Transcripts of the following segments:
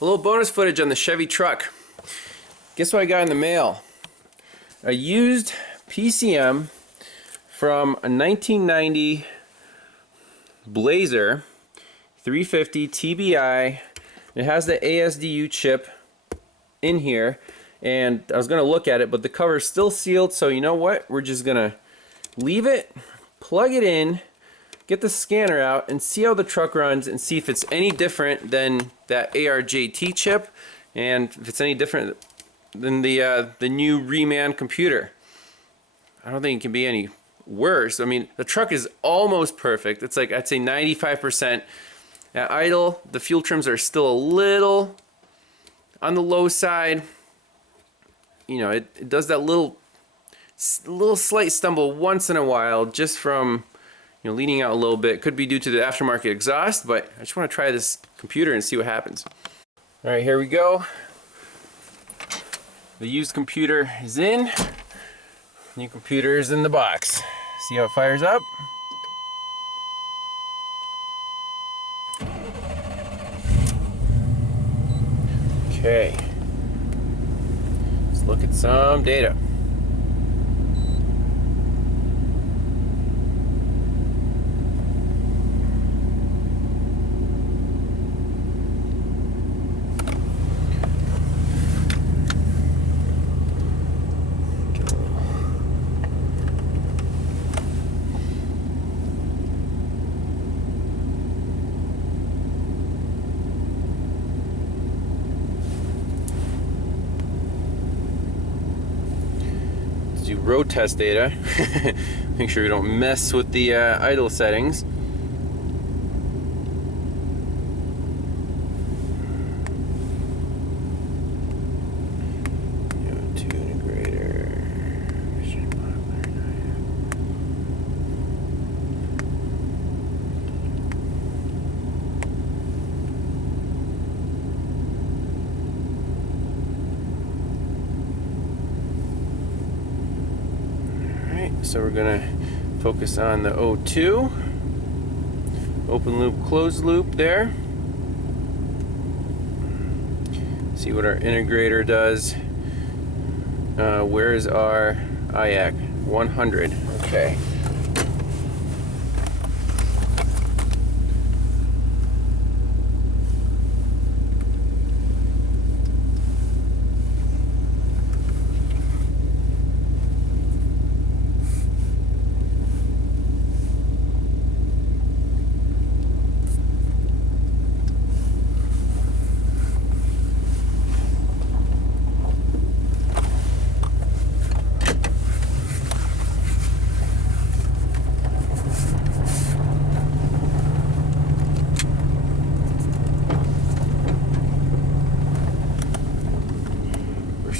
A little bonus footage on the Chevy truck. Guess what I got in the mail? A used PCM from a 1990 Blazer 350 TBI. It has the ASDU chip in here, and I was going to look at it, but the cover is still sealed, so you know what? We're just going to leave it, plug it in, get the scanner out, and see how the truck runs, and see if it's any different than that ARJT chip, and if it's any different than the new reman computer. I don't think it can be any worse. I mean, the truck is almost perfect. It's like, I'd say 95%. At idle, the fuel trims are still a little on the low side. You know, it does that little slight stumble once in a while, just from, you know, leaning out a little bit. Could be due to the aftermarket exhaust, but I just want to try this computer and see what happens. All right, here we go. The used computer is in. New computer is in the box. See how it fires up? Okay. Let's look at some data. Do road test data. Make sure we don't mess with the idle settings. So we're going to focus on the O2, open loop, closed loop there. See what our integrator does. Where is our IAC? 100. Okay.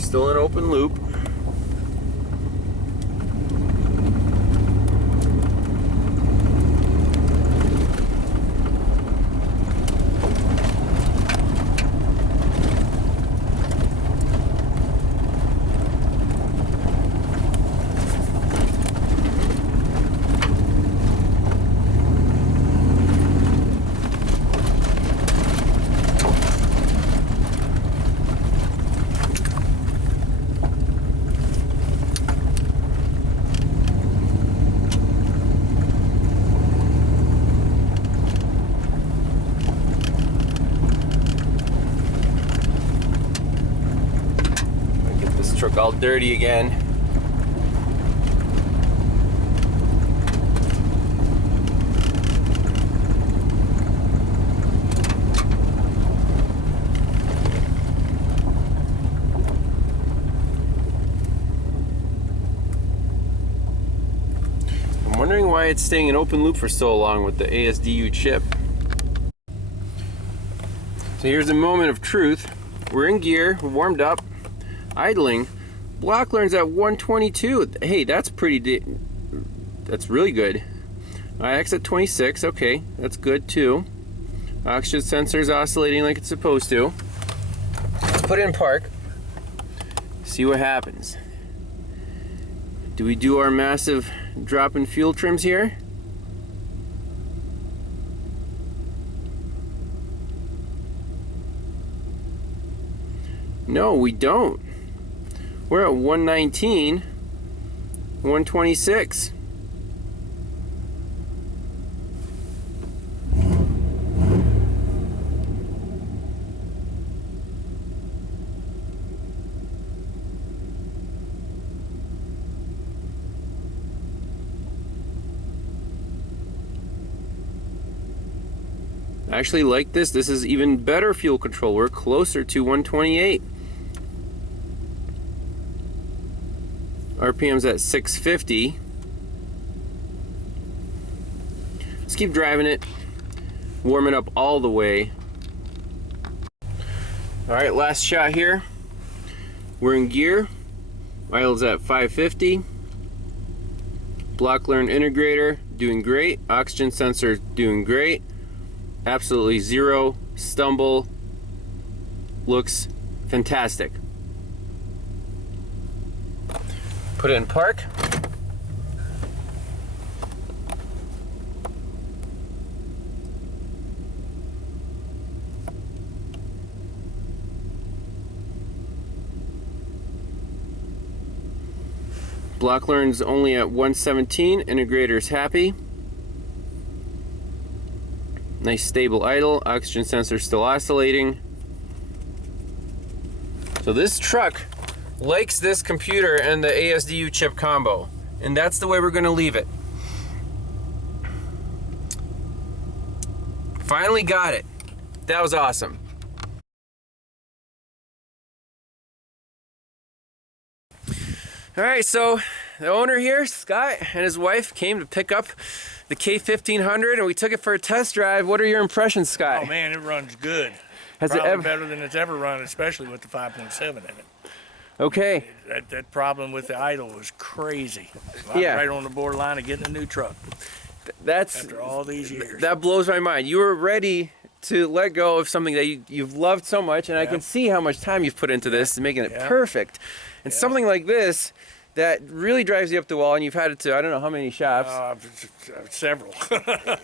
Still in open loop. Truck all dirty again. I'm wondering why it's staying in open loop for so long with the ASDU chip. So here's a moment of truth. We're in gear, we're warmed up, idling. Block learns at 122. Hey, that's that's really good. IX at 26. Okay, that's good too. Oxygen sensor's oscillating like it's supposed to. Let's put it in park. See what happens. Do we do our massive drop in fuel trims here? No, we don't. We're at 119, 126. I actually like this. This is even better fuel control. We're closer to 128. RPM's at 650. Let's keep driving it, warming up all the way. All right, last shot here. We're in gear. Idle's at 550. Block learn integrator doing great. Oxygen sensor doing great. Absolutely zero stumble. Looks fantastic. Put it in park. Block learn's only at 117. Integrator's happy. Nice stable idle. Oxygen sensor still oscillating. So this truck likes this computer and the ASDU chip combo, and that's the way we're going to leave it. Finally got it. That was awesome. All right, so the owner here, Scott, and his wife came to pick up the K1500, and we took it for a test drive. What are your impressions, Scott? Oh man, it runs good. Has Probably it ever better than it's ever run, especially with the 5.7 in it. Okay. That problem with the idle was crazy. Yeah. Right on the borderline of getting a new truck. That's After all these years. that blows my mind. You were ready to let go of something that you've loved so much, and I can see how much time you've put into this and making it perfect. And something like this that really drives you up the wall, and you've had it to I don't know how many shops. Several.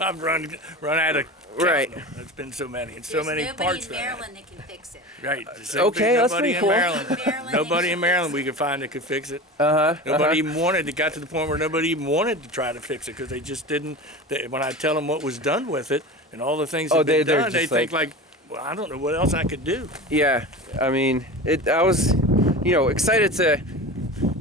I've run out of Right. There's been so many and so many parts. Nobody in Maryland that can fix it. Right. Okay, that's pretty cool. Nobody in Maryland we could find that could fix it. Nobody even wanted. It got to the point where nobody even wanted to try to fix it because they just didn't. When I tell them what was done with it and all the things that been done, they think like, well, I don't know what else I could do. Yeah, I mean, I was, excited to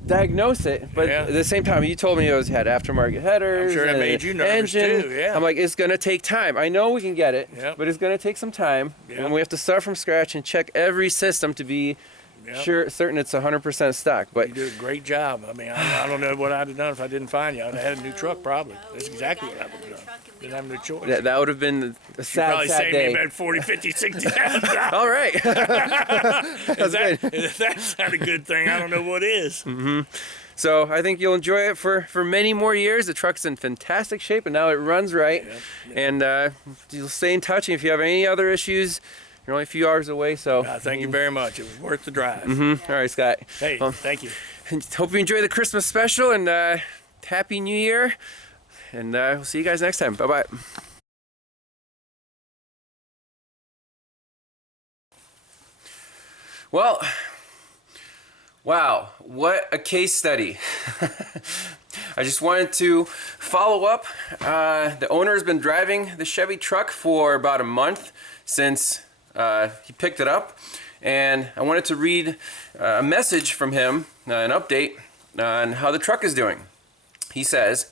diagnose it, but at the same time, you told me it had aftermarket headers. I'm sure that made you nervous too. Yeah. I'm like, it's gonna take time. I know we can get it, but it's gonna take some time, and we have to start from scratch and check every system to be certain it's 100% stock. But you did a great job. I mean, I don't know what I'd have done if I didn't find you. I'd have had a new truck probably. That's exactly what I would have done. Didn't have no choice. That would have been a sad probably day. saved me about 40, 50, 60,000. All right. If that's not a good thing, I don't know what is. So I think you'll enjoy it for many more years. The truck's in fantastic shape, and now it runs right. And you'll stay in touch. And if you have any other issues, you're only a few hours away. So thank you very much. It was worth the drive. All right, Scott. Hey, thank you. Hope you enjoy the Christmas special, and Happy New Year. And we'll see you guys next time. Bye-bye. Well, wow, what a case study. I just wanted to follow up. The owner has been driving the Chevy truck for about a month since he picked it up. And I wanted to read a message from him, an update on how the truck is doing. He says,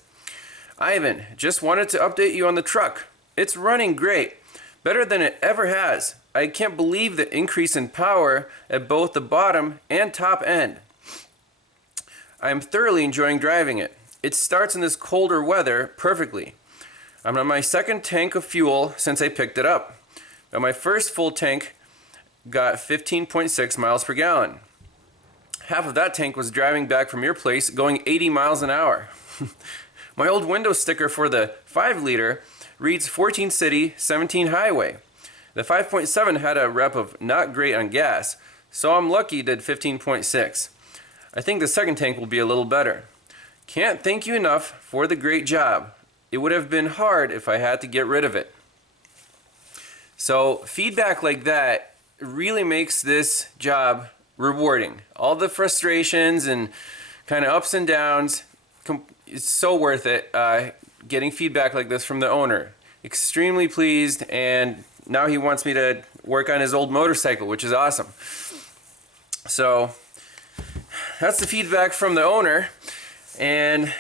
"Ivan, just wanted to update you on the truck. It's running great, better than it ever has. I can't believe the increase in power at both the bottom and top end. I am thoroughly enjoying driving it. It starts in this colder weather perfectly. I'm on my second tank of fuel since I picked it up. But my first full tank got 15.6 miles per gallon. Half of that tank was driving back from your place going 80 miles an hour. My old window sticker for the 5-liter reads 14 city, 17 highway. The 5.7 had a rep of not great on gas, so I'm lucky it did 15.6. I think the second tank will be a little better. Can't thank you enough for the great job. It would have been hard if I had to get rid of it." So feedback like that really makes this job rewarding. All the frustrations and kind of ups and downs, it's so worth it. Getting feedback like this from the owner. Extremely pleased, and now he wants me to work on his old motorcycle, which is awesome. So that's the feedback from the owner, and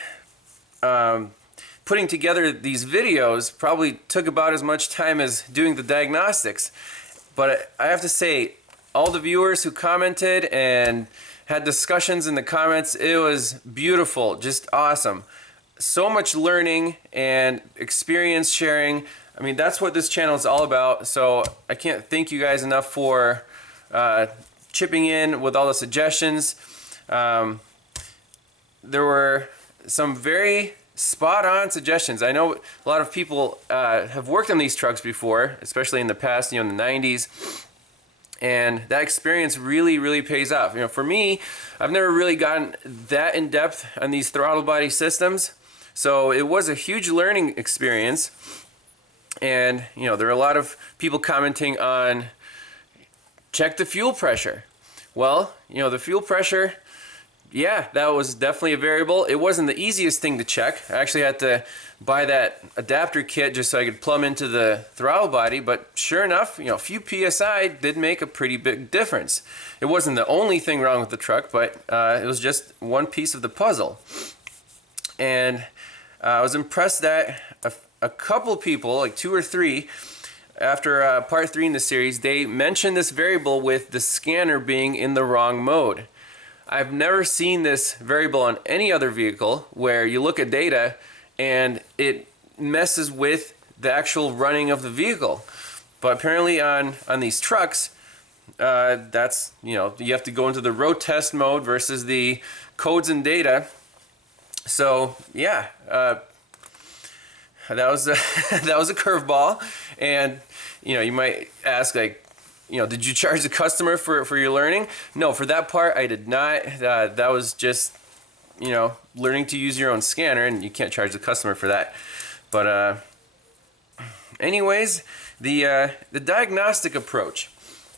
putting together these videos probably took about as much time as doing the diagnostics. But I have to say, all the viewers who commented and had discussions in the comments, it was beautiful, just awesome. So much learning and experience sharing. I mean, that's what this channel is all about. So I can't thank you guys enough for chipping in with all the suggestions. There were some very spot-on suggestions. I know a lot of people have worked on these trucks before, especially in the past, in the 90s. And that experience really pays off. For me, I've never really gotten that in depth on these throttle body systems, so it was a huge learning experience. And there are a lot of people commenting on, check the fuel pressure. Well, the fuel pressure, yeah, that was definitely a variable. It wasn't the easiest thing to check. I actually had to buy that adapter kit just so I could plumb into the throttle body, but sure enough, a few PSI did make a pretty big difference. It wasn't the only thing wrong with the truck, but it was just one piece of the puzzle. And I was impressed that a couple people, like 2 or 3, after part 3 in the series, they mentioned this variable with the scanner being in the wrong mode. I've never seen this variable on any other vehicle where you look at data and it messes with the actual running of the vehicle. But apparently on these trucks, that's, you have to go into the road test mode versus the codes and data. So yeah, that was a, that was a curveball. And you might ask, like, did you charge the customer for your learning? No, for that part I did not. That was just, learning to use your own scanner, and you can't charge the customer for that. But anyways, the diagnostic approach.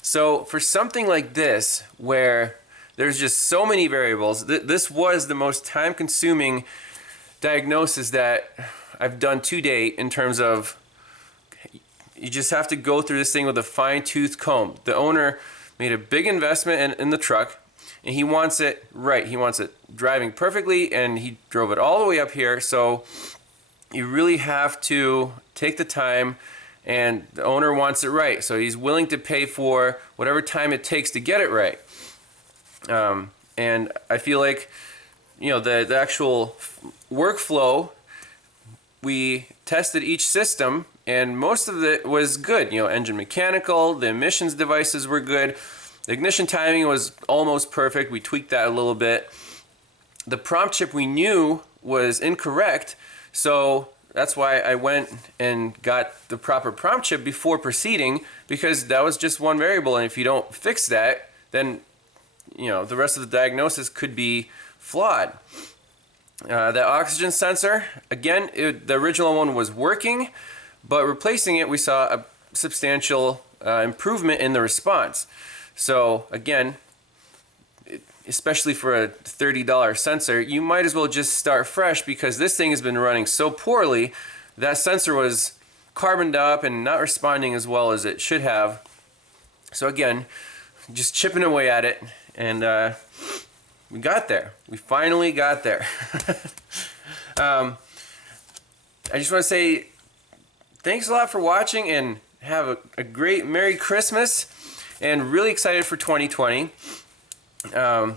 So for something like this, where there's just so many variables, this was the most time-consuming diagnosis that I've done to date, in terms of, you just have to go through this thing with a fine-tooth comb. The owner made a big investment in the truck, and he wants it right. He wants it driving perfectly, and he drove it all the way up here. So you really have to take the time, and the owner wants it right. So he's willing to pay for whatever time it takes to get it right. And I feel like, the actual workflow, we tested each system, and most of it was good. Engine mechanical, the emissions devices were good. The ignition timing was almost perfect. We tweaked that a little bit. The prompt chip we knew was incorrect, so that's why I went and got the proper prompt chip before proceeding, because that was just one variable, and if you don't fix that, then the rest of the diagnosis could be flawed. The oxygen sensor, again, the original one was working, but replacing it, we saw a substantial improvement in the response. So again, especially for a $30 sensor, you might as well just start fresh, because this thing has been running so poorly. That sensor was carboned up and not responding as well as it should have. So again, just chipping away at it, and we got there. We finally got there. I just want to say thanks a lot for watching, and have a great Merry Christmas, and really excited for 2020. I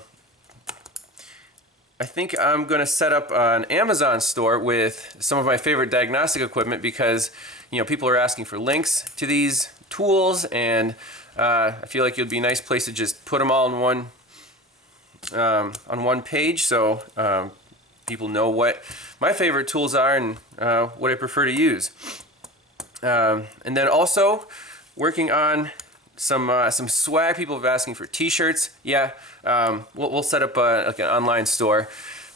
think I'm going to set up an Amazon store with some of my favorite diagnostic equipment, because people are asking for links to these tools, and I feel like it would be a nice place to just put them all in on one page, so people know what my favorite tools are and what I prefer to use. And then also working on some swag. People have been asking for t-shirts. Yeah, we'll set up like an online store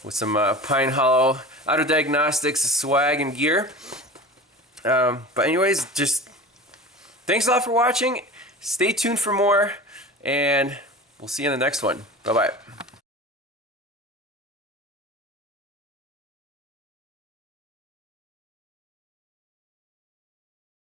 with some Pine Hollow Auto Diagnostics swag and gear. But anyways, just thanks a lot for watching. Stay tuned for more, and We'll see you in the next one. Bye-bye.